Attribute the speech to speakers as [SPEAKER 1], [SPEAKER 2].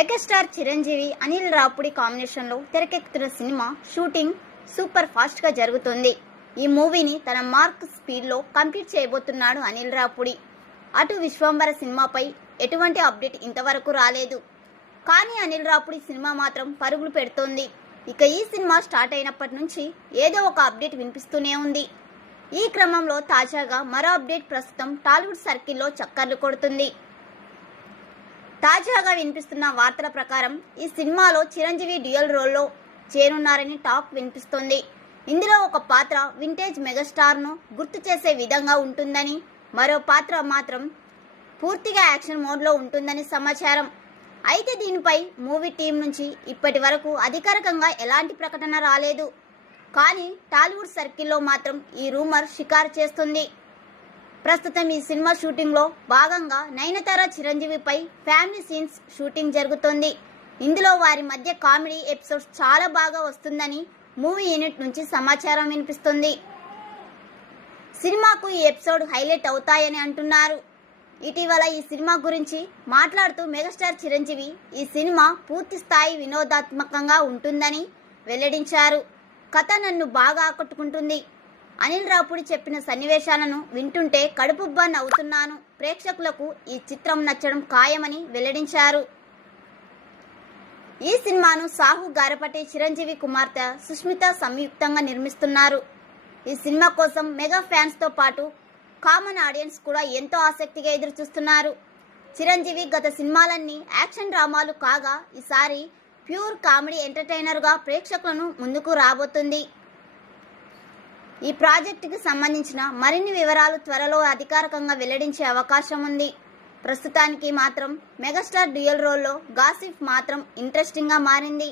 [SPEAKER 1] Megastar Chiranjeevi Anil రాపుడి కాంబినేషన్లో తెరకెక్కుతున్న cinema shooting super ఫాస్ట్గా జరుగుతుంది. ఈ మూవీని తన మార్క్ స్పీడ్లో కంప్లీట్ చేయబోతున్నాడు అనిల్ రాపుడి అటు విశ్వంబర సినిమాపై ఎటువంటి అప్డేట్ ఇంతవరకు రాలేదు. కానీ అనిల్ రాపుడి సినిమా మాత్రం పరుగులు పెడుతోంది. ఇక ఈ సినిమా స్టార్ట్ అయినప్పటి నుంచి ఏదో ఒక అప్డేట్ వినిపిస్తూనే ఉంది. ఈ క్రమంలో తాజాగా మరో అప్డేట్ ప్రస్తుతం టాలీవుడ్ సర్కిల్లో చక్కర్లు కొడుతుంది. తాజాగా వినిపిస్తున్న వార్తల ప్రకారం ఈ సినిమాలో చిరంజీవి డ్యూయల్ రోల్లో చేరున్నారని టాక్ వినిపిస్తోంది. ఇందులో ఒక పాత్ర వింటేజ్ మెగాస్టార్ను గుర్తు చేసే విధంగా ఉంటుందని మరో పాత్ర మాత్రం పూర్తిగా యాక్షన్ మోడ్లో ఉంటుందని సమాచారం. అయితే దీనిపై మూవీ టీం నుంచి ఇప్పటి వరకు అధికారికంగా ఎలాంటి ప్రకటన రాలేదు. కానీ టాలీవుడ్ సర్కిల్లో మాత్రం ఈ రూమర్ షికారు చేస్తుంది. ప్రస్తుతం ఈ సినిమా షూటింగ్లో భాగంగా నయనతార చిరంజీవిపై ఫ్యామిలీ సీన్స్ షూటింగ్ జరుగుతోంది. ఇందులో వారి మధ్య కామెడీ ఎపిసోడ్స్ చాలా బాగా వస్తుందని మూవీ యూనిట్ నుంచి సమాచారం వినిపిస్తుంది. సినిమాకు ఈ ఎపిసోడ్ హైలైట్ అవుతాయని అంటున్నారు. ఇటీవల ఈ సినిమా గురించి మాట్లాడుతూ మెగాస్టార్ చిరంజీవి ఈ సినిమా పూర్తి స్థాయి వినోదాత్మకంగా ఉంటుందని వెల్లడించారు. కథ నన్ను బాగా ఆకట్టుకుంటుంది. అనిల్ రాపుడి చెప్పిన సన్నివేశాలను వింటుంటే కడుపుబ్బా నవ్వుతున్నాను. ప్రేక్షకులకు ఈ చిత్రం నచ్చడం ఖాయమని వెల్లడించారు. ఈ సినిమాను సాహు గారపటి చిరంజీవి కుమార్తె సుష్మిత సంయుక్తంగా నిర్మిస్తున్నారు. ఈ సినిమా కోసం మెగా ఫ్యాన్స్తో పాటు కామన్ ఆడియన్స్ కూడా ఎంతో ఆసక్తిగా ఎదురు చూస్తున్నారు చిరంజీవి గత సినిమాలన్నీ యాక్షన్ డ్రామాలు కాగా ఈసారి ప్యూర్ కామెడీ ఎంటర్టైనర్గా ప్రేక్షకులను ముందుకు రాబోతుంది. ఈ ప్రాజెక్టుకి సంబంధించిన మరిన్ని వివరాలు త్వరలో అధికారికంగా వెల్లడించే అవకాశం ఉంది. ప్రస్తుతానికి మాత్రం మెగాస్టార్ డ్యూయల్ రోల్లో గాసిఫ్ మాత్రం ఇంట్రెస్టింగ్గా మారింది.